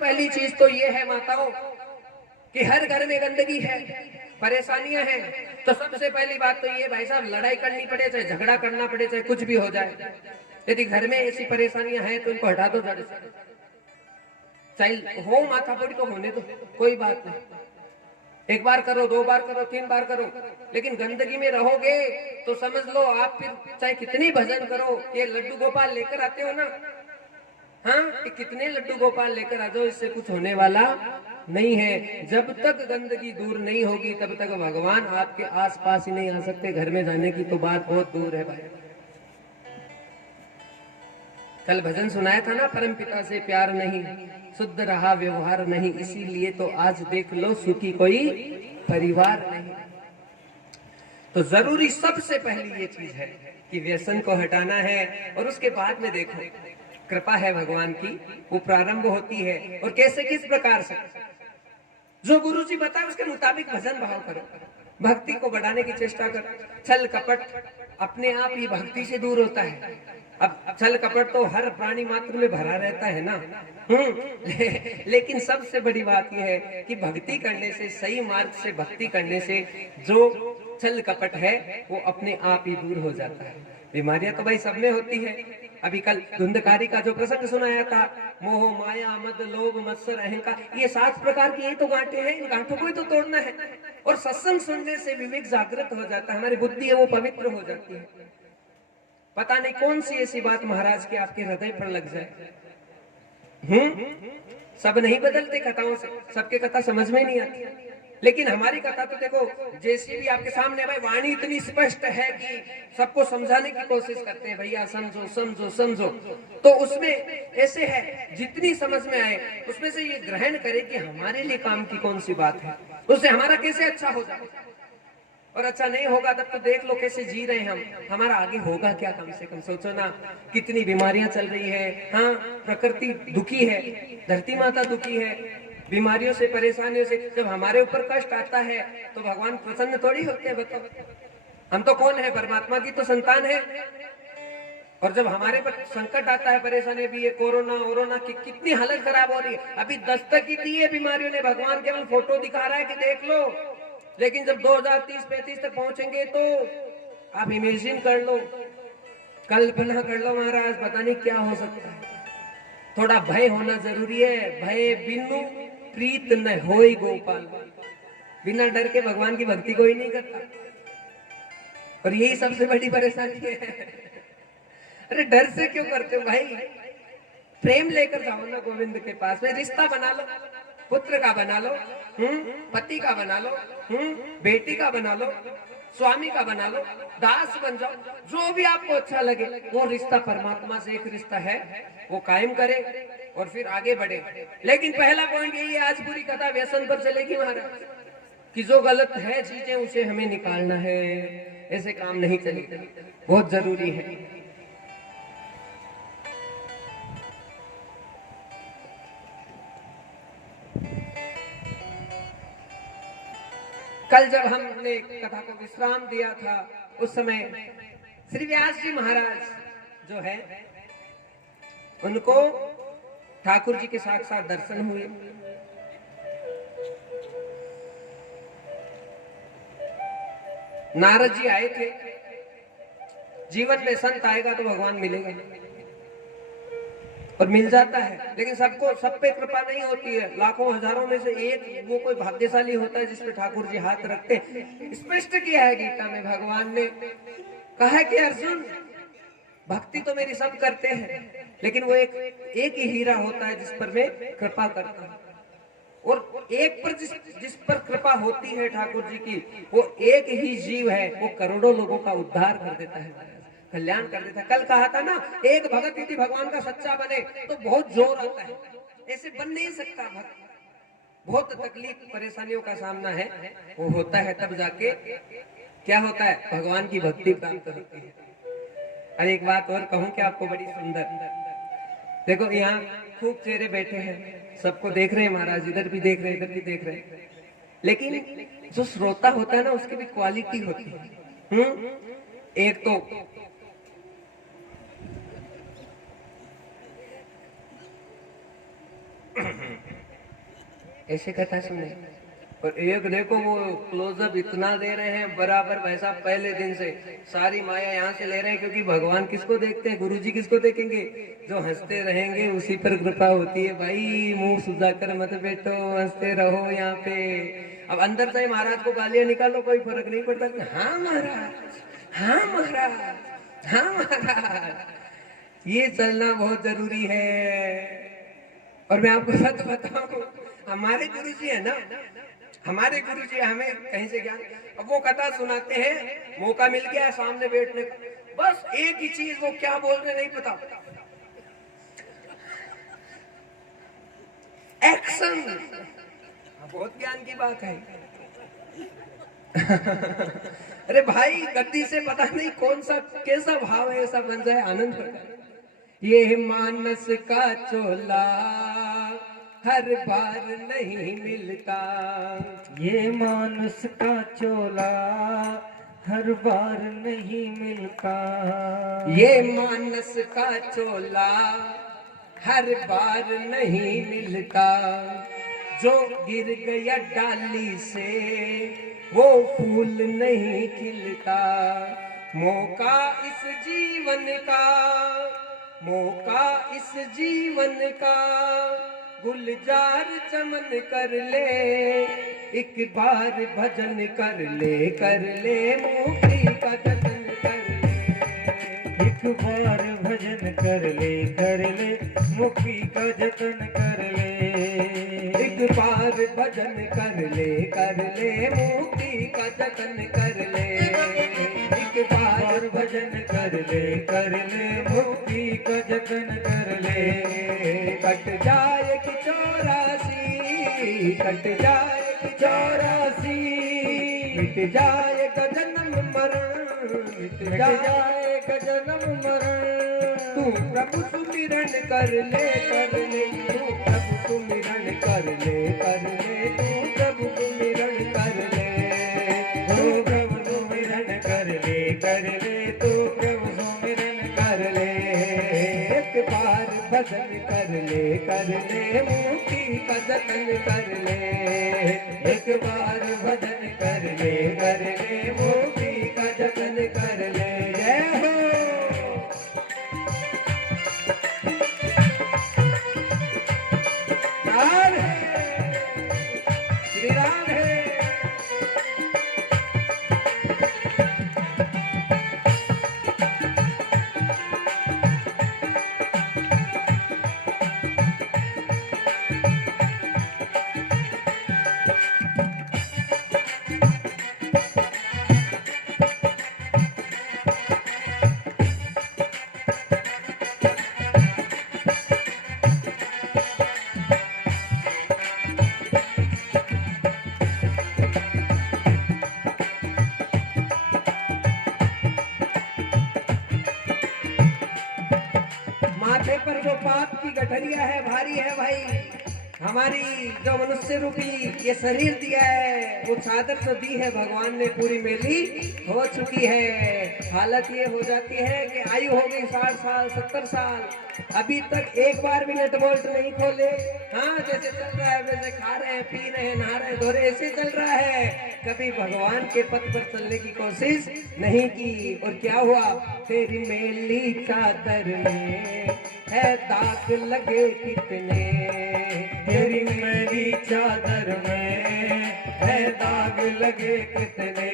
पहली चीज तो ये है माताओं कि हर घर में गंदगी है, परेशानियां हैं। तो सबसे पहली बात तो ये भाई साहब, लड़ाई करनी पड़े, चाहे झगड़ा करना पड़े, चाहे कुछ भी हो जाए, यदि घर में ऐसी परेशानियां हैं तो इनको हटा दो जड़ से। चाहे हो माथापड़ी तो होने दो, कोई बात नहीं। एक बार करो, 2 बार करो, 3 बार करो, लेकिन गंदगी में रहोगे तो समझ लो आप फिर चाहे कितनी भजन करो, ये लड्डू गोपाल लेकर आते हो ना, हाँ, कि कितने लड्डू गोपाल लेकर आ जाओ, इससे कुछ होने वाला नहीं है। जब तक गंदगी दूर नहीं होगी तब तक भगवान आपके आसपास ही नहीं आ सकते। घर में जाने की तो बात बहुत दूर है भाई। कल भजन सुनाया था ना, परम पिता से प्यार नहीं, शुद्ध रहा व्यवहार नहीं, इसीलिए तो आज देख लो सुखी कोई परिवार नहीं। तो जरूरी सबसे पहली ये चीज है कि व्यसन को हटाना है, और उसके बाद में देखो कृपा है भगवान की, वो प्रारंभ होती है। और कैसे, किस प्रकार से, जो गुरु जी बताए उसके मुताबिक भजन भाव करो, भक्ति को बढ़ाने की चेष्टा करो। छल कपट अपने आप ही भक्ति से दूर होता है। अब छल कपट तो हर प्राणी मात्र में भरा रहता है ना, लेकिन सबसे बड़ी बात यह है कि भक्ति करने से, सही मार्ग से भक्ति करने से जो छल कपट है वो अपने आप ही दूर हो जाता है। बीमारियां तो भाई सब में होती है। अभी कल धुंधकारी का जो प्रसंग सुनाया था, मोह माया मद लोभ मत्सर अहंकार, ये 7 प्रकार की ये तो गांठें हैं, इन गांठों को ही तो तोड़ना है। और सत्संग सुनने से विवेक जागृत हो जाता है, हमारी बुद्धि है वो पवित्र हो जाती है। पता नहीं कौन सी ऐसी बात महाराज की आपके हृदय पर लग जाए। सब नहीं बदलते कथाओं से, सबके कथा समझ में नहीं आती, लेकिन हमारी कथा तो देखो जैसी भी आपके सामने भाई, वाणी इतनी स्पष्ट है कि सबको समझाने की कोशिश करते हैं, भैया समझो समझो समझो। तो उसमें ऐसे है, जितनी समझ में आए उसमें से ये ग्रहण करे कि हमारे लिए काम की कौन सी बात है, उससे हमारा कैसे अच्छा हो जाए। और अच्छा नहीं होगा तब तो देख लो कैसे जी रहे हैं हम, हमारा आगे होगा क्या। कम से कम सोचो ना, कितनी बीमारियां चल रही है। हाँ, प्रकृति दुखी है, धरती माता दुखी है, बीमारियों से, परेशानियों से। जब हमारे ऊपर कष्ट आता है तो भगवान प्रसन्न थोड़ी होते हैं, बताओ। हम तो कौन है, परमात्मा की तो संतान है। और जब हमारे पर संकट आता है, परेशानी, भी ये कोरोना की कितनी हालत खराब हो रही है। अभी दस्तक ही दी है बीमारियों ने, भगवान केवल फोटो दिखा रहा है कि देख लो, लेकिन जब 2030-35 तक पहुंचेंगे तो आप इमेजिन कर लो, कल्पना कर लो महाराज, पता नहीं क्या हो सकता है। थोड़ा भय होना जरूरी है। भय बिनु प्रीत न होई गोपाल, बिना डर के भगवान की भक्ति कोई नहीं करता। और यही सबसे बड़ी परेशानी है। अरे डर से क्यों करते हो भाई, प्रेम लेकर जाओ ना गोविंद के पास में, रिश्ता बना लो, पुत्र का बना लो, पति का बना लो, बेटी का बना लो, स्वामी का बना लो, दास बन जाओ, जो भी आपको अच्छा लगे। वो रिश्ता परमात्मा से एक रिश्ता है, वो कायम करे और फिर आगे बढ़े। लेकिन पहला पॉइंट यही है, आज पूरी कथा व्यसन पर चलेगी महाराज, कि जो गलत है चीजें उसे हमें निकालना है, ऐसे काम नहीं चलेगा, बहुत जरूरी है। कल जब हमने कथा को विश्राम दिया था, उस समय श्री व्यास जी महाराज जो है उनको ठाकुर जी के साक्षात दर्शन हुए। नारद जी आए थे, जीवन में संत आएगा तो भगवान मिलेगा, और मिल जाता है, लेकिन सबको, सब पे कृपा नहीं होती है। लाखों हजारों में से एक वो कोई भाग्यशाली होता है जिसपे ठाकुर जी हाथ रखते हैं। स्पष्ट किया है गीता में, भगवान ने कहा है कि अर्जुन, भक्ति तो मेरी सब करते हैं, लेकिन वो एक ही हीरा होता है जिस पर मैं कृपा करता हूँ। और एक पर जिस पर कृपा होती है ठाकुर जी की, वो एक ही जीव है, वो करोड़ों लोगों का उद्धार कर देता है, कल्याण कर देता है। कल कहा था ना, एक भगत यदि भगवान का सच्चा बने तो बहुत जोर आता है, ऐसे बन नहीं सकता भक्त। बहुत तकलीफ परेशानियों का सामना है, वो होता है तब जाके क्या होता है, भगवान की भक्ति प्राप्त होती है। और एक बात और कहूं कि आपको बड़ी सुंदर, देखो यहाँ खूब चेहरे बैठे हैं, सबको देख रहे हैं महाराज, इधर भी देख रहे हैं, इधर भी देख रहे हैं, लेकिन जो श्रोता होता है ना उसकी भी क्वालिटी होती है। एक तो ऐसे कथा सुने। और एक देखो वो क्लोजअप इतना दे रहे हैं बराबर भाई साहब, पहले दिन से सारी माया यहाँ से ले रहे हैं, क्योंकि भगवान किसको देखते हैं, गुरुजी किसको देखेंगे, जो हंसते रहेंगे उसी पर कृपा होती है। भाई मुंह सुधाकर मत बैठो, हंसते रहो यहाँ पे। अब अंदर से महाराज को गालियां निकालो, कोई फर्क नहीं पड़ता। हाँ महाराज, हाँ महाराज, हाँ महाराज, ये चलना बहुत जरूरी है। और मैं आपको सच बताऊं, हमारे गुरुजी है ना, हमारे गुरुजी हमें कहीं से ज्ञान, अब वो कथा सुनाते हैं, मौका मिल गया सामने बैठने का, बस एक ही चीज, वो क्या बोल रहे नहीं पता, एक्शन। बहुत ज्ञान की बात है। अरे भाई गद्दी से पता नहीं कौन सा कैसा भाव है, ऐसा बन जाए आनंद होता है। ये मानस का चोला हर बार नहीं मिलता, ये मानस का चोला हर बार नहीं मिलता, ये मानस का चोला हर बार नहीं मिलता, जो गिर गया डाली से वो फूल नहीं खिलता, मौका इस जीवन का, मौका इस जीवन का, गुलजार चमन कर ले, एक बार भजन कर ले, कर ले मुक्ति का जतन कर ले, एक बार भजन कर ले, कर ले मुक्ति का जतन कर ले, एक बार भजन कर ले, कर ले मुक्ति का जतन कर ले, एक बार भजन कर ले, कर ले मुक्ति का जतन कर ले, कट जाए कि 84, कट जाए कि 84, मिट जाएगा जन्म मरण, मिट जाएगा जन्म मरण, तू प्रभु सुमिरन कर ले, कर ले, तू प्रभु सुमिरन कर ले, कर ले, तू प्रभु सुमिरन कर ले, तू प्रभु सुमिरन कर ले, कर ले, तू प्रभु सुमिरन कर ले, एक बार भजन कर ले, कर ले मुक्ति का जतन कर ले, एक बार भजन कर ले, कर ले मुक्ति का जतन कर ले। जय हो। राधे, श्री राधे। माथे पर जो पाप की गठरिया है भारी है भाई, हमारी जो मनुष्य रूपी ये शरीर दिया है, वो चादर तो दी है भगवान ने, पूरी मेली हो चुकी है। हालत ये हो जाती है कि आयु हो गई 60 साल 70 साल, अभी तक एक बार भी नट बोल्ट नहीं खोले। हाँ जैसे चल रहा है वैसे खा रहे हैं, पी रहे हैं, नहा रहे हैं, धो रहे, ऐसे चल रहा है, कभी भगवान के पथ पर चलने की कोशिश नहीं की। और क्या हुआ, तेरी मेली चादर में है दाग लगे कितने, तेरी मेरी चादर में है दाग लगे कितने,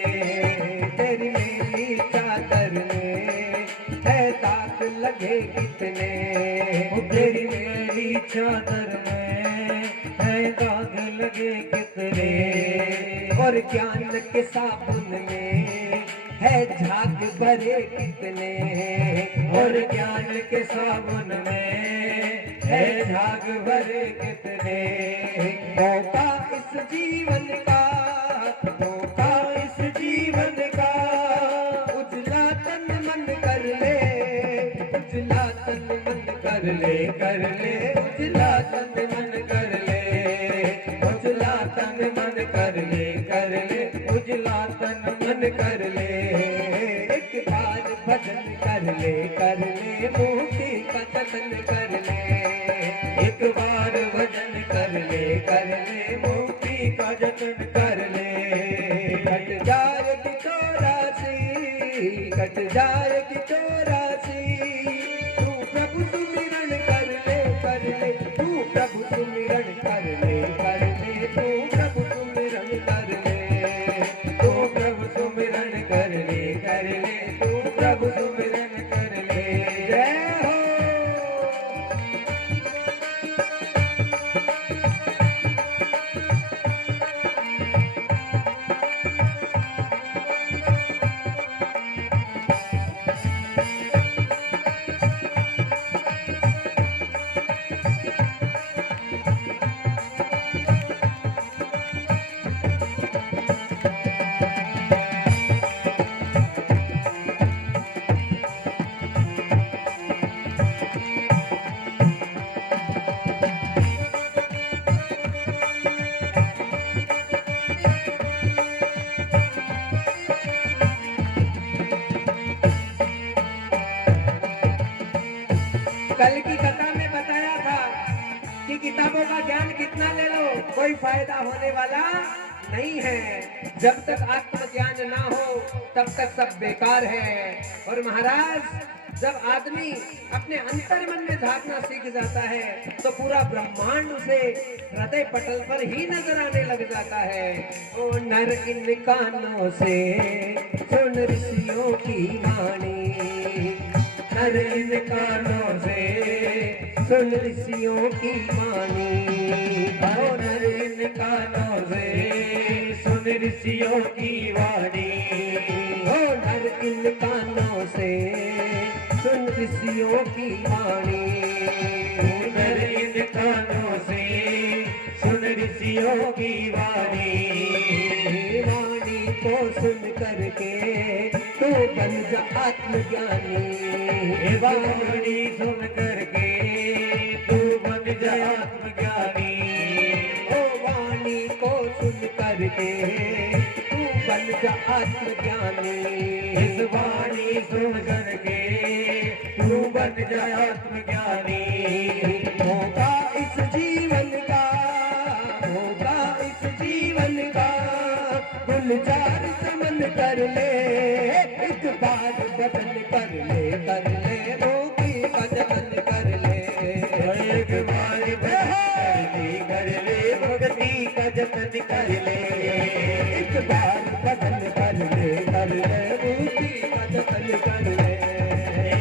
तेरी मेरी चादर में है दाग लगे कितने, तेरी मेरी चादर में है दाग लगे कितने, और ज्ञान के साबुन में है झाग भरे कितने, और ज्ञान के साबुन में है झाग भरे कितने, मौका इस जीवन का, मौका इस जीवन का, उजला तन मन कर ले, उजला तन मन कर ले, कर ले, उजला तन मन कर ले, उजला तन मन कर ले, कर ले, उजला तन मन कर ले, एक बार भजन कर ले, कर ले मुक्ति का जतन कर ले, एक बार भजन कर ले, कर ले, मुक्ति का जतन कर ले। कट जाएगी चौरासी, कट जाएगी चौरासी, तू प्रभु सुमिरन कर ले, कर ले, तू प्रभु सुमिरन कर ले, कर ले, तू प्रभु सुमिरन कर ले, तू प्रभु सुमिरन कर ले, कर ले, तू प्रभु सुमिरन कर ले। जय हो। कल की कथा में बताया था कि किताबों का ज्ञान कितना ले लो कोई फायदा होने वाला नहीं है। जब तक आत्मज्ञान ना हो तब तक सब बेकार है। और महाराज जब आदमी अपने अंतर मन में झांकना सीख जाता है तो पूरा ब्रह्मांड उसे हृदय पटल पर ही नजर आने लग जाता है। ओ नर इन कानों से सुन ऋषियों की वाणी, नर इन कानों से सुन ऋषियों की वाणी, ओ नर इन कानों से सुन ऋषियों की वाणी, ओ नर इन कानों से सुन ऋषियों की वाणी, नर इन कानों से सुन ऋषियों की वाणी, वाणी को सुन करके तू बन जा आत्मज्ञानी, वाणी सुन करके तू बन जा आत्मज्ञानी, ओ वाणी को सुन करके तू बन जा आत्मज्ञानी, इस वाणी सुन करके तू बन जा आत्मज्ञानी। होगा इस जीवन का, होगा इस जीवन का गुलजार चमन कर ले, एक बार बदन कर ले, कर ले, रोगी का जतन कर ले, एक बार बदन कर ले, भक्ति का जतन कर ले, एक बार बदन कर ले, कर ले, रोगी का जतन कर ले,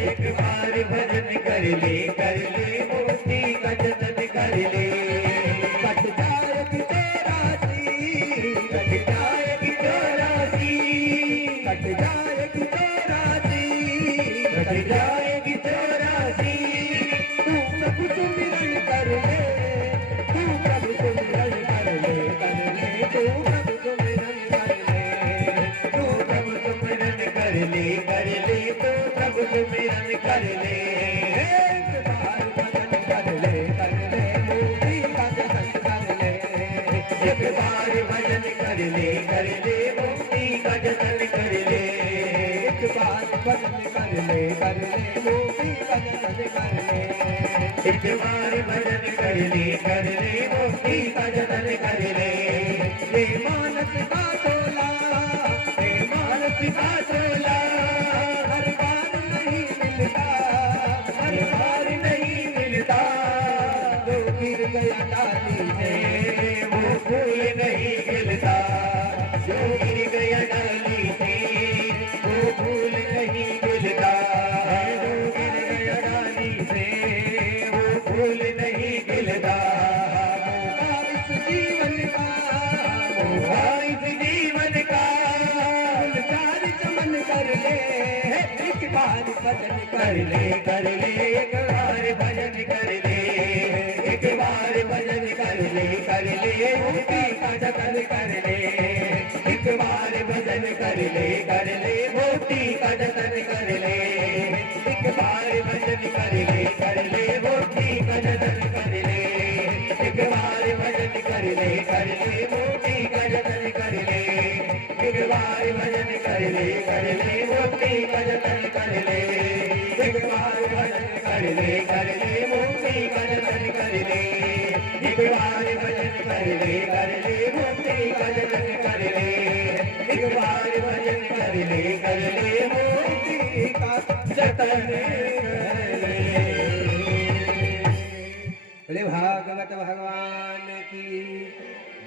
एक बार भजन कर ले, कर ले, भक्ति का जतन कर ले। कट जाएगी चौरासी, कट जाएगी चौरासी, कट जाएगी चौरासी, कट जाएगी चौरासी, तू प्रभु सुमिरन कर ले, तू प्रभु सुमिरन कर ले, कर ले, तू प्रभु सुमिरन कर ले, तू प्रभु सुमिरन कर ले, कर ले, तू प्रभु सुमिरन कर ले। एक बार भजन कर ले, कर ले, मुक्ति का जतन कर ले, एक बार भजन कर ले, कर ले, मुक्ति का जतन कर ले, एक बार भजन कर ले, कर ले, मुक्ति का जतन कर ले, एक बार भजन कर ले, कर ले, मुक्ति का जतन कर ले। हे मानस का तोला, हे मानस का तोला, हर बार नहीं मिलता, हर बार नहीं मिलता, जो गिर गया डाली से वो फूल नहीं खिलता, जो गिर गया डाली से वो फूल नहीं खिलता, जो गिर गया डाली से वो फूल नहीं खिलता। होगा इस जीवन का, होगा इस जीवन का गुलजार चमन कर ले, एक बार भजन कर ले, कर ले, एक बार भजन कर ले, एक बार भजन कर ले, कर ले, मुक्ति का जतन कर ले, एक बार भजन कर ले, कर ले, मुक्ति का जतन कर ले, एक बार भजन कर ले, कर ले, मुक्ति का जतन कर ले, एक बार भजन कर ले, कर ले, मुक्ति का जतन कर ले, एक बार भजन कर ले, कर ले, मुक्ति का जतन कर ले, एक बार भजन कर ले, कर ले, मुक्ति का जतन कर ले, एक बार भजन कर ले मुक्ति का जतन कर ले, एक बार भजन कर ले मुक्ति का जतन कर ले। बोले भागवत भगवान की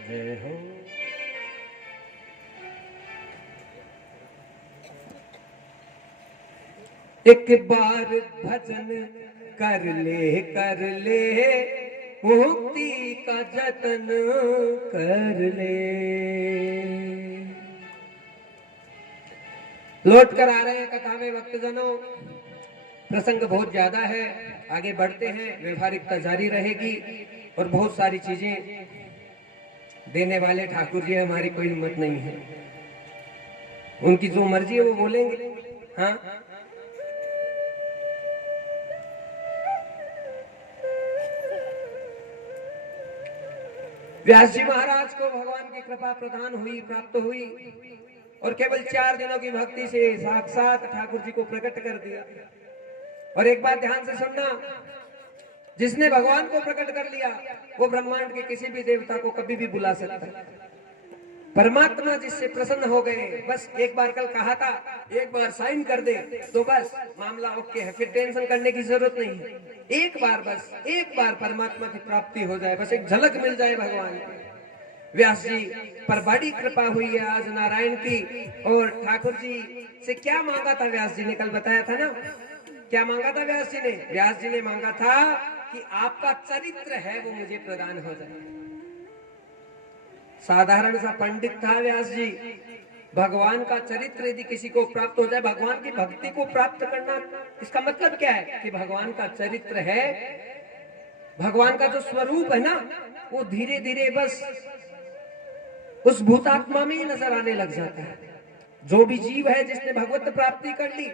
जय हो। एक बार भजन कर ले मुक्ति का जतन कर ले। लौट कर आ रहे हैं कथा में भक्तजनों, प्रसंग बहुत ज्यादा है, आगे बढ़ते हैं, व्यवहारिकता जारी रहेगी और बहुत सारी चीजें देने वाले ठाकुर जी हमारी कोई हिम्मत नहीं है, उनकी जो मर्जी है वो बोलेंगे। हाँ, व्यास जी महाराज को भगवान की कृपा प्रदान हुई, प्राप्त हुई और केवल 4 दिनों की भक्ति से साक्षात ठाकुर जी को प्रकट कर दिया। और एक बात ध्यान से सुनना, जिसने भगवान को प्रकट कर लिया वो ब्रह्मांड के किसी भी देवता को कभी भी बुला सकता है। परमात्मा जिससे प्रसन्न हो गए, बस एक बार कल कहा था, एक बार साइन कर दे तो बस मामला ओके है, फिर टेंशन करने की जरूरत नहीं है। एक बार, बस एक बार परमात्मा की प्राप्ति हो जाए, बस एक झलक मिल जाए भगवान की। व्यास जी पर बड़ी कृपा हुई है आज नारायण की। और ठाकुर जी से क्या मांगा था व्यास जी ने, कल बताया था ना, क्या मांगा था व्यास जी ने? व्यास जी ने मांगा था कि आपका चरित्र है वो मुझे प्रदान हो जाए। साधारण सा पंडित था व्यास जी, भगवान का चरित्र यदि किसी को प्राप्त हो जाए, भगवान की भक्ति को प्राप्त करना, इसका मतलब क्या है कि भगवान का चरित्र है, भगवान का जो स्वरूप है ना, वो धीरे धीरे बस उस भूतात्मा में ही नजर आने लग जाता है। जो भी जीव है जिसने भगवत प्राप्ति कर ली,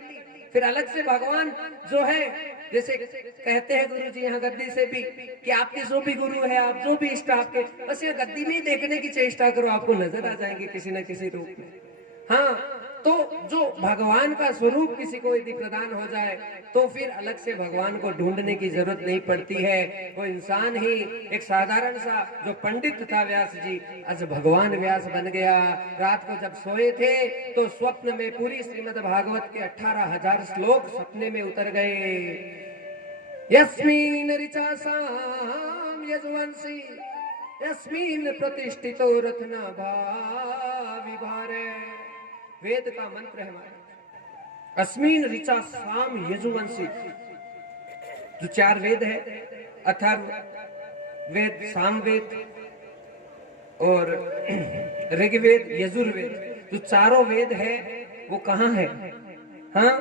फिर अलग से भगवान जो है, जैसे कहते हैं गुरु जी यहाँ गद्दी से भी कि आपके जो भी गुरु है, आप जो भी इष्ट आपके, बस ये गद्दी में ही देखने की चेष्टा करो, आपको नजर आ जाएंगे किसी न किसी रूप में। हाँ, तो जो भगवान का स्वरूप किसी को यदि प्रदान हो जाए तो फिर अलग से भगवान को ढूंढने की जरूरत नहीं पड़ती है। वो इंसान ही एक साधारण सा जो पंडित था व्यास जी, आज भगवान व्यास बन गया। रात को जब सोए थे तो स्वप्न में पूरी श्रीमद् भागवत के 18,000 श्लोक सपने में उतर गए। यस्मिन् ऋचा साम यजुवंशी यस्मिन् प्रतिष्ठितो रत्नाभा विभारे, वेद का मंत्र है हमारा। अस्मिन ऋचा साम यजुवंशी, जो 4 वेद है, अथर्व वेद, सामवेद और ऋग्वेद, यजुर्वेद, जो चारों वेद है वो कहाँ है? हाँ,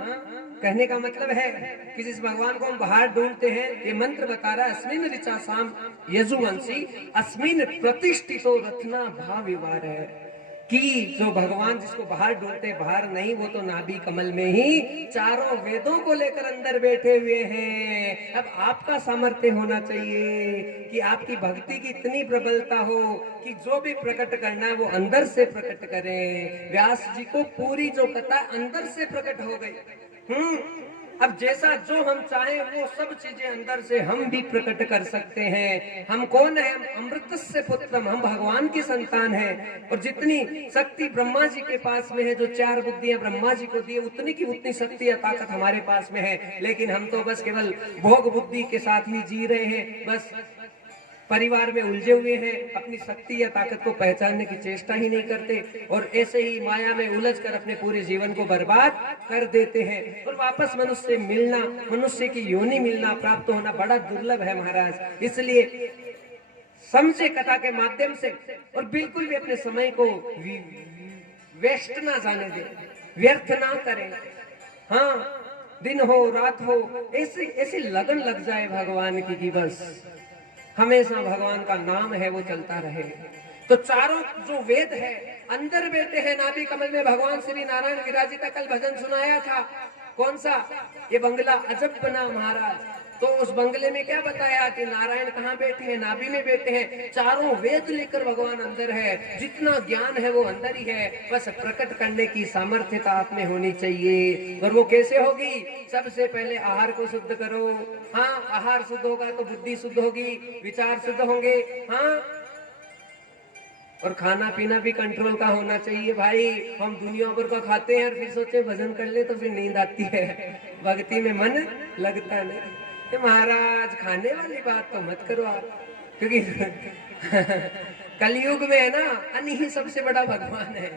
कहने का मतलब है कि जिस भगवान को हम बाहर ढूंढते हैं, ये मंत्र बता रहा है अस्मिन ऋचा साम यजुवंशी अस्मिन प्रतिष्ठितो रत्ना भाव विवार है, कि जो भगवान जिसको बाहर ढूंढते, बाहर नहीं, वो तो नाभि कमल में ही चारों वेदों को लेकर अंदर बैठे हुए हैं। अब आपका सामर्थ्य होना चाहिए कि आपकी भक्ति की इतनी प्रबलता हो कि जो भी प्रकट करना है वो अंदर से प्रकट करें। व्यास जी को पूरी जो कथा अंदर से प्रकट हो गई। अब जैसा जो हम चाहें वो सब चीजें अंदर से हम भी प्रकट कर सकते हैं। हम कौन है? हम अमृत से पुत्रम, हम भगवान की संतान हैं। और जितनी शक्ति ब्रह्मा जी के पास में है, जो 4 बुद्धियां ब्रह्मा जी को दी, उतनी की उतनी शक्ति या ताकत हमारे पास में है। लेकिन हम तो बस केवल भोग बुद्धि के साथ ही जी रहे हैं, बस परिवार में उलझे हुए हैं, अपनी शक्ति या ताकत को पहचानने की चेष्टा ही नहीं करते और ऐसे ही माया में उलझकर अपने पूरे जीवन को बर्बाद कर देते हैं। और वापस मनुष्य से मिलना, मनुष्य की योनि मिलना, प्राप्त होना बड़ा दुर्लभ है महाराज। इसलिए समझे कथा के माध्यम से और बिल्कुल भी अपने समय को वेस्ट ना जाने दें, व्यर्थ ना करें। हाँ, दिन हो रात हो, ऐसी लगन लग जाए भगवान की कि बस हमेशा भगवान का नाम है वो चलता रहे। तो चारों जो वेद है अंदर बैठे हैं नाभि कमल में। भगवान श्री नारायण विराजिता, कल भजन सुनाया था, कौन सा? ये बंगला अजब बना महाराज। तो उस बंगले में क्या बताया कि नारायण कहाँ बैठे हैं? नाभि में बैठे हैं। चारों वेद लेकर भगवान अंदर है, जितना ज्ञान है वो अंदर ही है, बस प्रकट करने की सामर्थ्यता आप में होनी चाहिए। और वो कैसे होगी? सबसे पहले आहार को शुद्ध करो। हाँ, आहार शुद्ध होगा तो बुद्धि शुद्ध होगी, विचार शुद्ध होंगे। हाँ, और खाना पीना भी कंट्रोल का होना चाहिए भाई। हम दुनिया भर का खाते हैं और फिर सोचे भजन कर ले तो फिर नींद आती है, भक्ति में मन लगता नहीं। तो महाराज खाने वाली बात तो मत करो आप, क्योंकि कलयुग में है ना, अन्न ही सबसे बड़ा भगवान है।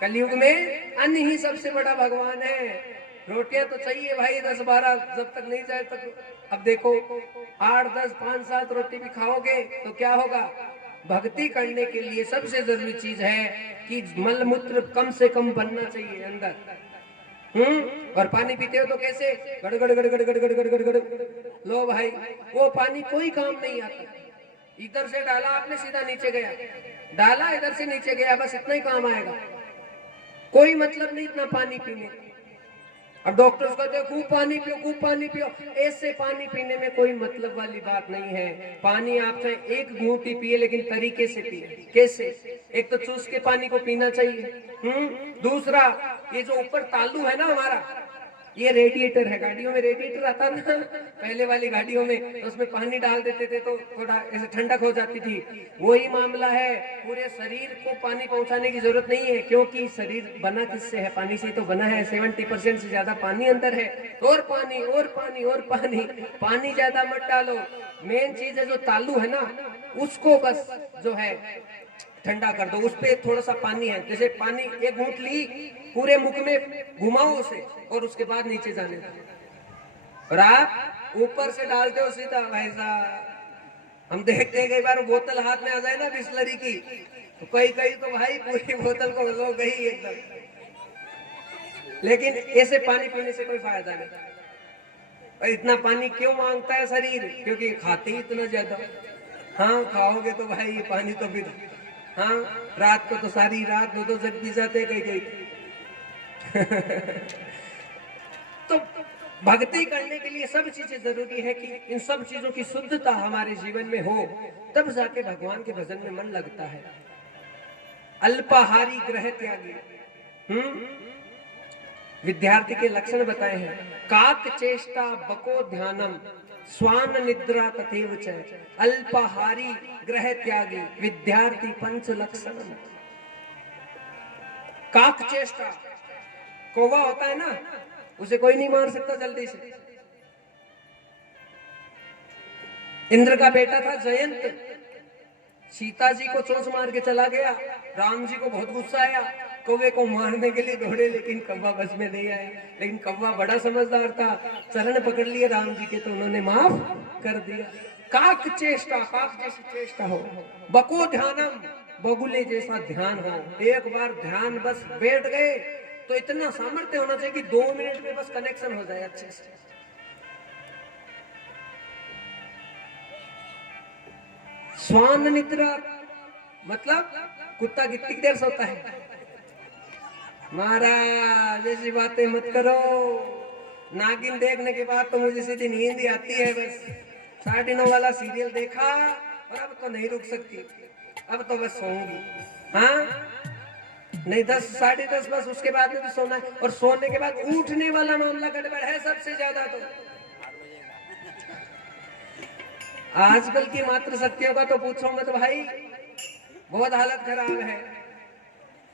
कलयुग में अन्न ही सबसे बड़ा भगवान है। रोटियां तो चाहिए भाई 10-12, जब तक नहीं जाए तक। अब देखो 8, 10, 5, 7 रोटी भी खाओगे तो क्या होगा? भक्ति करने के लिए सबसे जरूरी चीज है कि मल मूत्र कम से कम बनना चाहिए अंदर। और पानी पीते हो तो कैसे? गड़गड़ गड़गड़ गड़गड़ गड़गड़ गड़। लो भाई, वो पानी कोई काम नहीं आता। इधर से डाला आपने, सीधा नीचे गया, डाला इधर से नीचे गया, बस इतना ही काम आएगा। कोई मतलब नहीं इतना पानी पीने। अब डॉक्टर्स कहते हैं खूब पानी पियो, खूब पानी पियो। ऐसे पानी पीने में कोई मतलब वाली बात नहीं है। पानी आप चाहे एक घूंट ही पिए, लेकिन तरीके से पिए। कैसे? एक तो चूस के पानी को पीना चाहिए। दूसरा, ये जो ऊपर तालू है ना हमारा, ये रेडिएटर है। गाड़ियों में रेडिएटर आता ना पहले वाली गाड़ियों में, तो उसमें पानी डाल देते थे तो थोड़ा ऐसे ठंडक हो जाती थी। वही मामला है, पूरे शरीर को पानी पहुंचाने की जरूरत नहीं है, क्योंकि शरीर बना किससे है? पानी से ही तो बना है। 70% से ज्यादा पानी अंदर है। और पानी और पानी और पानी, पानी ज्यादा मत डालो। मेन चीज है जो तालू है ना, उसको बस जो है ठंडा कर दो। उस पे थोड़ा सा पानी है, जैसे पानी एक घूंट ली, पूरे मुख में घुमाओ उसे, और उसके बाद नीचे जाने दो। और आप ऊपर से डालते हो सीधा। भाई साहब, हम देखते हैं कई बार बोतल हाथ में आ जाए ना बिस्लरी की, तो कई तो भाई पूरी बोतल को लो गई एकदम। लेकिन ऐसे पानी पीने से कोई फायदा नहीं। और इतना पानी क्यों मांगता है शरीर? क्योंकि खाते ही इतना ज्यादा। हाँ, खाओगे तो भाई ये पानी तो भी। हाँ, रात को तो सारी रात 2-2 जग पी जाते कई तो भक्ति करने के लिए सब चीजें जरूरी है कि इन सब चीजों की शुद्धता हमारे जीवन में हो, तब जाके भगवान के भजन में मन लगता है। अल्पाहारी ग्रह त्यागी। विद्यार्थी के लक्षण बताए हैं। काक चेष्टा बको ध्यानम स्वान निद्रा तथैव च अल्पाहारी ग्रह त्यागी विद्यार्थी पंच लक्षण। काक चेष्टा, कौवा होता है ना, उसे कोई नहीं मार सकता जल्दी से। इंद्र का बेटा था जयंत, सीता जी को चोंच मार के चला गया। राम जी को बहुत गुस्सा आया, कौवे को मारने के लिए दौड़े, लेकिन कौवा बस में नहीं आए। लेकिन कौवा बड़ा समझदार था, चरण पकड़ लिए राम जी के, तो उन्होंने माफ कर दिया। काक चेष्टा, काक जैसी चेष्टा हो। बको ध्यानम, बगुले जैसा ध्यान हो। एक बार ध्यान बस बैठ गए तो इतना सामर्थ्य होना चाहिए कि 2 मिनट में बस कनेक्शन हो जाए अच्छे से। स्वान निद्रा मतलब कुत्ता कितनी देर सोता है? महाराज ऐसी बातें मत करो। नागिन देखने के बाद तो मुझे सीधी नींद ही आती है। बस 9:30 वाला सीरियल देखा और अब तो नहीं रुक सकती, अब तो बस सोऊंगी। हाँ नहीं, 10, 10:30 बस, उसके बाद में भी सोना है। और सोने के बाद उठने वाला मामला गड़बड़ है सबसे ज्यादा। तो आजकल की मात्र शक्तियों का तो पूछो मत भाई, बहुत हालत खराब है।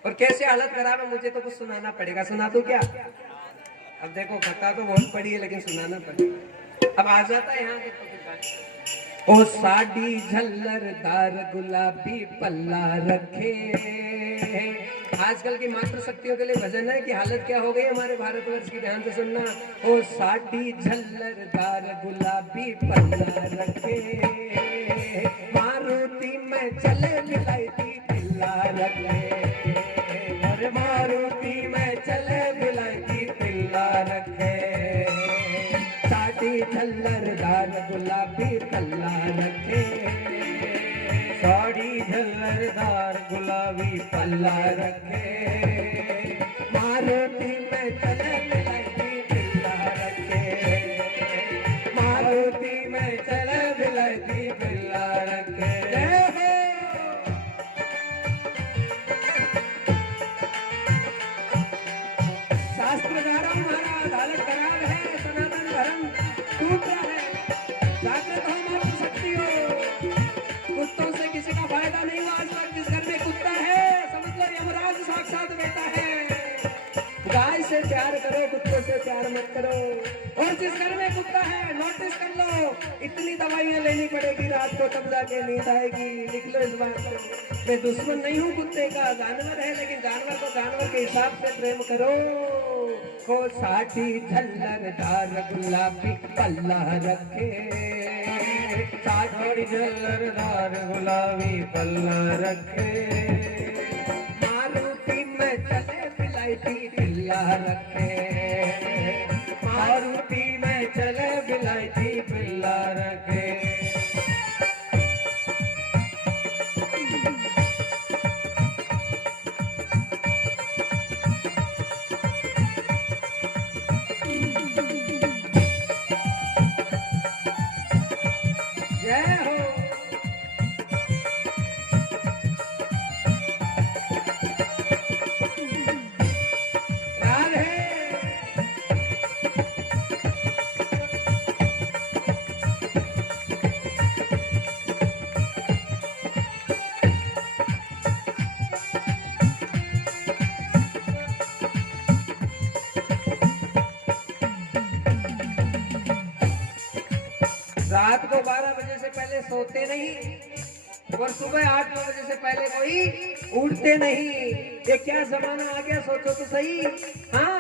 और कैसे हालत खराब है मुझे तो कुछ सुनाना पड़ेगा। सुना दूं क्या? अब देखो कथा तो बहुत पड़ी है, लेकिन सुनाना पड़ेगा। अब आ जाता है यहाँ देखो। ओ साड़ी झल्लरदार गुलाबी पल्ला रखे। आजकल की मात्र शक्तियों के लिए भजन है कि हालत क्या हो गई हमारे भारतवर्ष की, ध्यान से सुनना। ओ साड़ी झल्लरदार गुलाबी पल्ला रखे, मारुति में चले मिलाइती पिल्ला रखे। और मारुति में चले मिलाइती पिल्ला रखे। साड़ी झल्लरदार गुलाबी पल्ला रखे, साड़ी झल्लरदार गुलाबी पल्ला रखे। मारुति में चले मिलाइती पिल्ला रखे, मारुति में चले मिलाइती पिल्ला रखे। शास्त्र धर्म महाराज, हालत खराब है, सनातन धर्म टूट रहा है। जागृत हो मात्र शक्ति हो। कुत्तों से किसी का फायदा नहीं हुआ आज तक। जिस घर में कुत्ते से प्यार करो, कुत्तों से प्यार मत करो। और जिस घर में कुत्ता है नोटिस कर लो, इतनी दवाइयां लेनी पड़ेगी रात को तब जाके नींद आएगी। लिख लो इस बात को। मैं दुश्मन नहीं हूँ कुत्ते का, जानवर है, लेकिन जानवर को जानवर के हिसाब से प्रेम करो। को साथी झल्लरदार गुलाबी पल्ला रखे, साथी झल्लरदार गुलाबी पल्ला रखे, मारुति में चले बिलायती पिल्ला रखे, मारुति में चले बिलायती पिल्ला रखे। जय हो। राधे। रात को 12 बजे से पहले सोते नहीं और सुबह 8-9 बजे से पहले कोई उठते नहीं। ये क्या जमाना आ गया, सोचो तो सही। हाँ,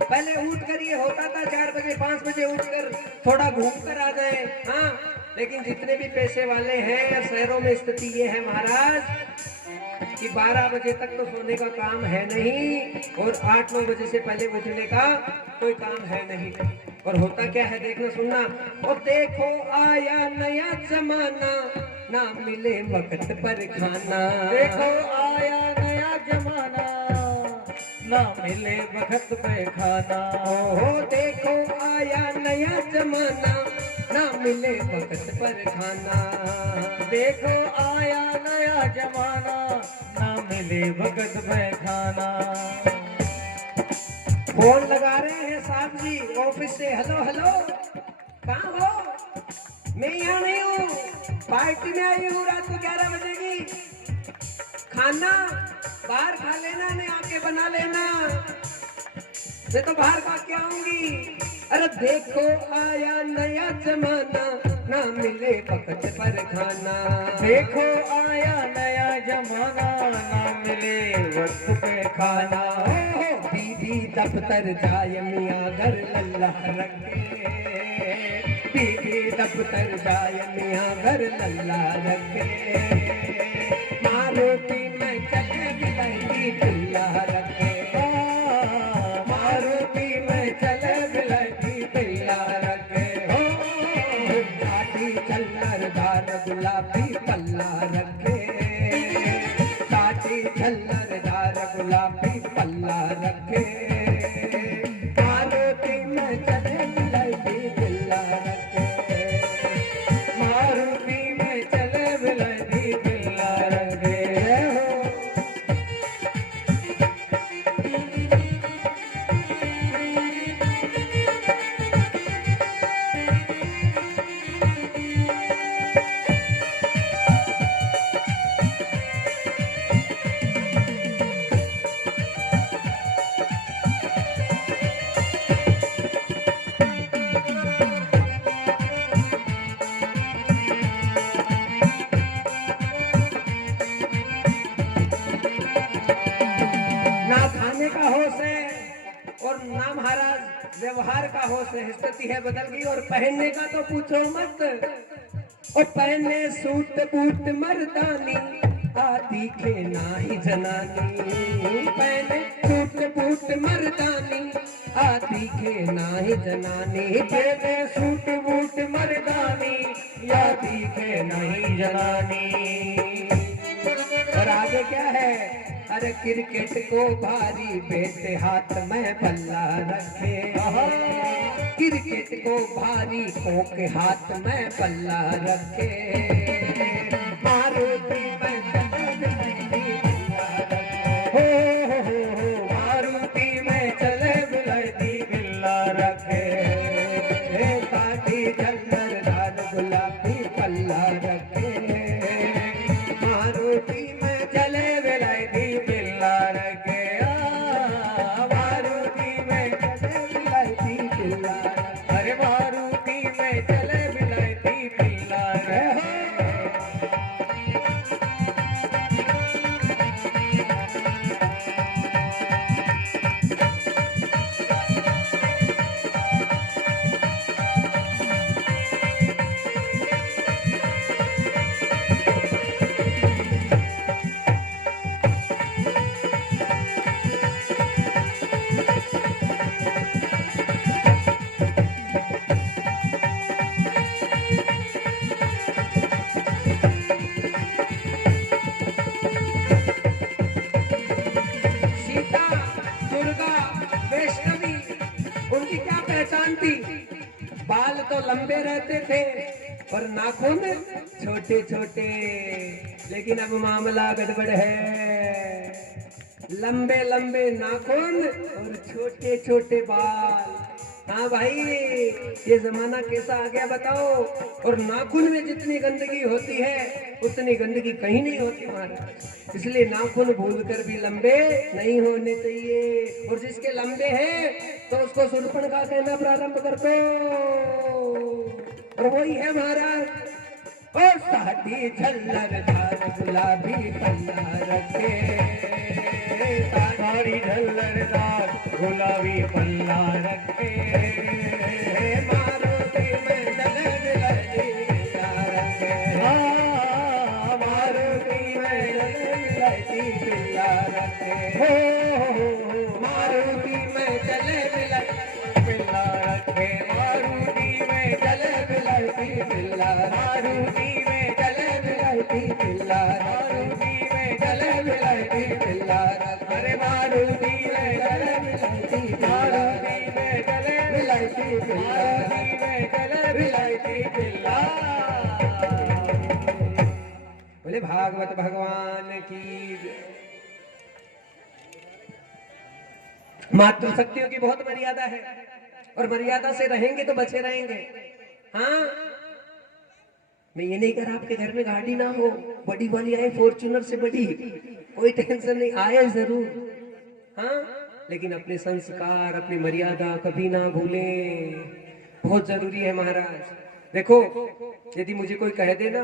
पहले उठ कर ये होता था 4 बजे 5 बजे उठकर थोड़ा घूम कर आ जाए। हाँ, लेकिन जितने भी पैसे वाले हैं शहरों में स्थिति ये है महाराज कि 12 बजे तक तो सोने का काम है नहीं और 8-9 बजे से पहले उठने का कोई काम है नहीं। और होता क्या है देखना सुनना। और देखो आया नया जमाना, ना मिले वक्त पर खाना। देखो आया नया जमाना, ना मिले वक्त पे खाना। ओहो देखो आया नया जमाना, ना मिले वक्त पर खाना। देखो आया नया जमाना, ना मिले वक्त पे खाना। फोन लगा रहे हैं साहब जी ऑफिस से। हेलो हेलो, कहाँ हो? मैं यहाँ नहीं हूँ, पार्टी में आई हूँ रात को 11 बजे की। खाना बाहर खा लेना, नहीं आके बना लेना। मैं तो बाहर खा के आऊंगी। अरे देखो आया नया जमाना, ना मिले वक्त पर खाना। देखो आया नया जमाना, ना मिले वक्त पे खाना। बीबी दफ्तर जाए मियाँ घर लल्ला रखे, बीबी दफ्तर जाए मियाँ घर लल्ला रखे। मारुति में चले बिलायती पिल्ला रखे, मारुति में चले बिलायती पिल्ला रखे। साथी झल्लरदार गुलाबी पल्ला रखे, साथी झल्लरदार गुलाबी पल्ला रखे। मारुति में चले बिलायती पिल्ला रखे, मारुति में चले बिलायती पिल्ला रखे। ना खाने का होश है और ना महाराज व्यवहार का होश है। स्थिति है बदल गई। और पहनने का तो पूछो मत। और पहने सूट बूट मर्दानी, आदि के नाही जनानी। पहने सूट बूट मर्दानी, आदि के नाही जनानी। पहने सूट बूट मर्दानी, आदि के नहीं जनानी। और आगे क्या है? अरे क्रिकेट को भारी बेटे हाथ में बल्ला रखे, क्रिकेट को भारी के हाथ में बल्ला रखे। मारुति में चले बिलायती पिल्ला रखे, हो मारुति में चले बिलायती पिल्ला रखे। साथी झल्लरदार गुलाबी पल्ला रखे, मारुति में चले बिलायती पिल्ला रखे। मारुति थे और नाखून छोटे छोटे। लेकिन अब मामला गड़बड़ है, लंबे लंबे नाखून और छोटे छोटे बाल। हाँ भाई, ये जमाना कैसा आ गया बताओ। और नाखून में जितनी गंदगी होती है उतनी गंदगी कहीं नहीं होती महाराज। इसलिए नाखून भूलकर भी लंबे नहीं होने चाहिए। और जिसके लंबे हैं तो उसको सुर्पणखा कहना प्रारंभ कर दो। और वही है महाराज, ओ साड़ी झल्लरदार गुलाबी पन्ना रखे, साड़ी झल्लरदार गुलाबी पल्ला रखे, मारुति में दलद लहरी पिल्ला रखे, मारुति में लहरी पिल्ला रखे, मारुति में दलद लहरी पिल्ला रखे, मारुति में दलद लहरी पिल्ला, मारुति में दलद लहरी पिल्ला, मारुति में दलद लहरी पिल्ला रखे, अरे मारुति में दलद लहरी पिल्ला, मारुति में चले विलायती पिल्ला, मारुति में चले विलायती पिल्ला। बोले भागवत भगवान की। मातृशक्तियों की बहुत मर्यादा है और मर्यादा से रहेंगे तो बचे रहेंगे। हाँ, मैं ये नहीं कह रहा आपके घर में गाड़ी ना हो, बड़ी वाली आए फॉर्च्यूनर से बड़ी, कोई टेंशन नहीं, आए जरूर। हाँ, लेकिन अपने संस्कार अपनी मर्यादा कभी ना भूलें, बहुत जरूरी है महाराज। देखो, यदि मुझे कोई कह दे ना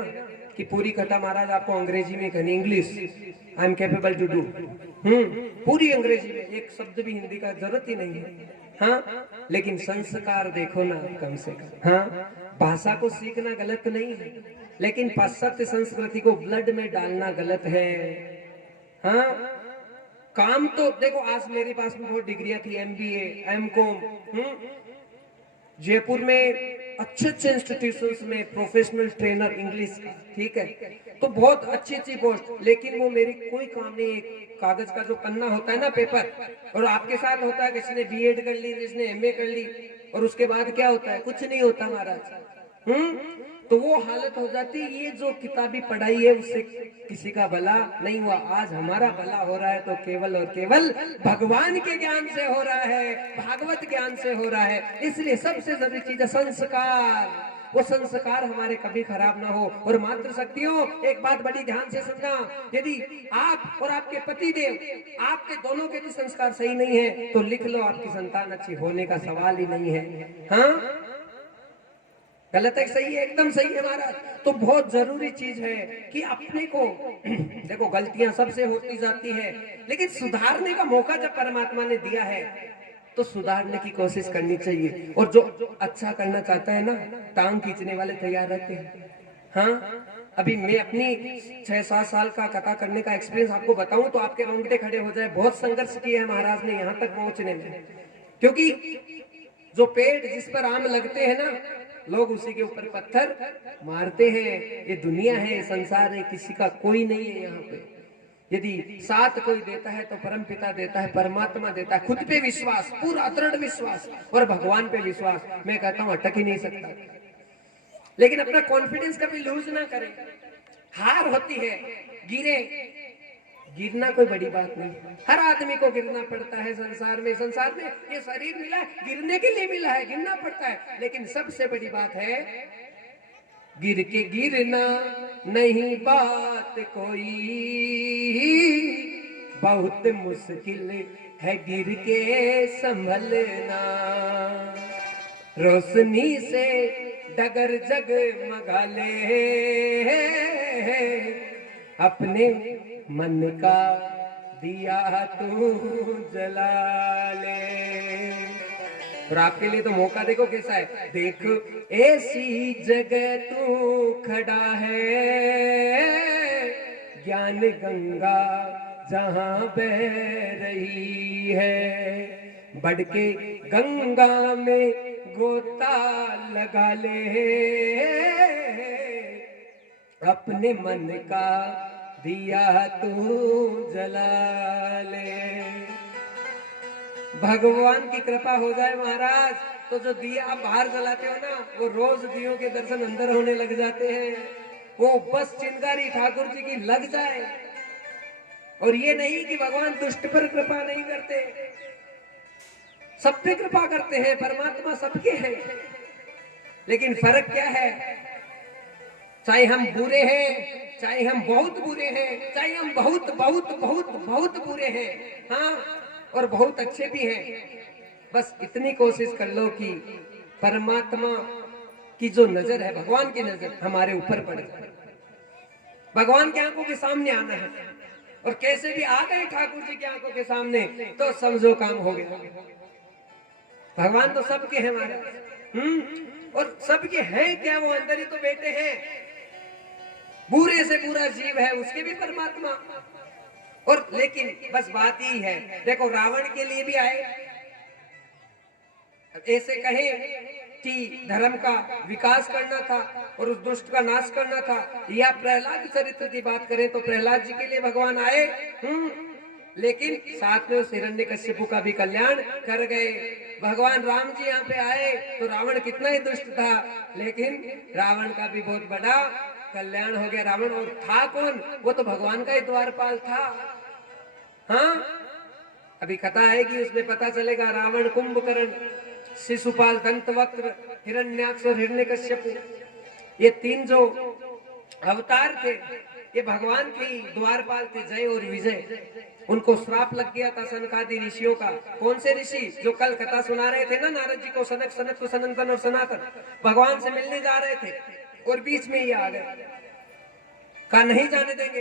कि पूरी कथा महाराज आपको अंग्रेजी में कहनी, English I am capable to do, पूरी अंग्रेजी में, एक शब्द भी हिंदी का जरूरत ही नहीं है। हाँ, लेकिन संस्कार देखो ना कम से कम। हाँ, भाषा को सीखना गलत नहीं है, लेकिन पाश्चात्य संस्कृति को ब्लड में डालना गलत है। हाँ, काम तो देखो, आज मेरे पास में बहुत डिग्रियां थी, MBA, MCOM, जयपुर में अच्छे अच्छे इंस्टीट्यूशंस में प्रोफेशनल ट्रेनर इंग्लिश का, ठीक है, तो बहुत अच्छी अच्छी पोस्ट, लेकिन वो मेरी कोई काम नहीं। एक कागज का जो पन्ना होता है ना, पेपर, और आपके साथ होता है किसने B.Ed कर ली, किसने MA कर ली, और उसके बाद क्या होता है, कुछ नहीं होता महाराज। तो वो हालत हो जाती है। ये जो किताबी पढ़ाई है उससे किसी का भला नहीं हुआ। आज हमारा भला हो रहा है तो केवल और केवल भगवान के ज्ञान से हो रहा है, भागवत ज्ञान से हो रहा है। इसलिए सबसे जरूरी चीज है संस्कार, वो संस्कार हमारे कभी खराब ना हो। और मातृशक्तियों, एक बात बड़ी ध्यान से समझना, यदि आप और आपके पतिदेव, आपके दोनों के भी संस्कार सही नहीं है तो लिख लो, आपकी संतान अच्छी होने का सवाल ही नहीं है। हाँ, गलत है सही है, एकदम सही है महाराज। तो बहुत जरूरी चीज है कि अपने को देखो, गलतियां सबसे होती जाती है, लेकिन सुधारने का मौका जब परमात्मा ने दिया है तो सुधारने की कोशिश करनी चाहिए। और जो अच्छा करना चाहता है ना, टांग खींचने वाले तैयार रहते हैं। हाँ, अभी मैं अपनी 6-7 साल का कथा करने का एक्सपीरियंस आपको बताऊं तो आपके रोंगटे खड़े हो जाए। बहुत संघर्ष किया है महाराज ने यहाँ तक पहुंचने में, क्योंकि जो पेड़ जिस पर आम लगते हैं ना, लोग उसी के ऊपर पत्थर मारते हैं। ये दुनिया है, ये संसार है, किसी का कोई नहीं है यहाँ पे। यदि साथ कोई देता है तो परम पिता देता है, परमात्मा देता है। खुद पे विश्वास, पूरा दृढ़ विश्वास, और भगवान पे विश्वास, मैं कहता हूँ अटक ही नहीं सकता। लेकिन अपना कॉन्फिडेंस कभी लूज ना करें। हार होती है, गिरे, गिरना कोई बड़ी बात नहीं, हर आदमी को गिरना पड़ता है संसार में। संसार में ये शरीर मिला है, गिरने के लिए मिला है, गिरना पड़ता है। लेकिन सबसे बड़ी बात है, गिर के गिरना नहीं बात कोई, बहुत मुश्किल है गिर के संभलना। रोशनी से डगर जगमगा ले, अपने मन का दिया तू जला ले। और आपके लिए तो मौका देखो कैसा है, देख ऐसी जगह तू खड़ा है, ज्ञान गंगा जहां बह रही है, बढ़ के गंगा में गोता लगा ले, अपने मन का दिया तू जला ले। भगवान की कृपा हो जाए महाराज, तो जो दिया आप बाहर जलाते हो ना, वो रोज दियों के दर्शन अंदर होने लग जाते हैं। वो बस चिंगारी ठाकुर जी की लग जाए। और ये नहीं कि भगवान दुष्ट पर कृपा नहीं करते, सब पे कृपा करते हैं, परमात्मा सबके हैं। लेकिन फर्क क्या है, चाहे हम बुरे हैं, चाहे हम बहुत बुरे हैं, चाहे हम बहुत बहुत बहुत बहुत बुरे हैं, हाँ, और बहुत अच्छे भी हैं, बस इतनी कोशिश कर लो कि परमात्मा की जो नजर है, भगवान की नजर हमारे ऊपर पड़ जाए। भगवान की आंखों के सामने आना है, और कैसे भी आ गए ठाकुर जी की आंखों के सामने तो समझो काम हो गया। भगवान तो सबके हैं हमारे, और सबके हैं क्या, वो अंदर ही तो बैठे हैं। बुरे से बुरा जीव है, उसके भी परमात्मा। और लेकिन बस बात यही है, देखो रावण के लिए भी आए, ऐसे कहे कि धर्म का विकास करना था और उस दुष्ट का नाश करना था, या प्रहलाद चरित्र की बात करें तो प्रहलाद जी के लिए भगवान आए, लेकिन साथ में उस हिरण्यकश्यप का भी कल्याण कर गए। भगवान राम जी यहाँ पे आए तो रावण कितना ही दुष्ट था, लेकिन रावण का भी बहुत बड़ा कल्याण हो गया। रावण और था कौन, वो तो भगवान का ही द्वारपाल था। हाँ, अभी कथा आएगी, उसमें पता चलेगा। रावण, कुंभकर्ण, शिशुपाल, दंतवक्र, हिरण्याक्ष और हिरण्यकश्यप, ये तीन जो अवतार थे, ये भगवान के ही द्वारपाल थे, जय और विजय। उनको श्राप लग गया था सनकादि ऋषियों का। कौन से ऋषि, जो कल कथा सुना रहे थे ना नारद जी को, सनक, सनक, सनंदन और सनातन, भगवान से मिलने जा रहे थे और बीच में ये आ गए, कहा नहीं जाने देंगे।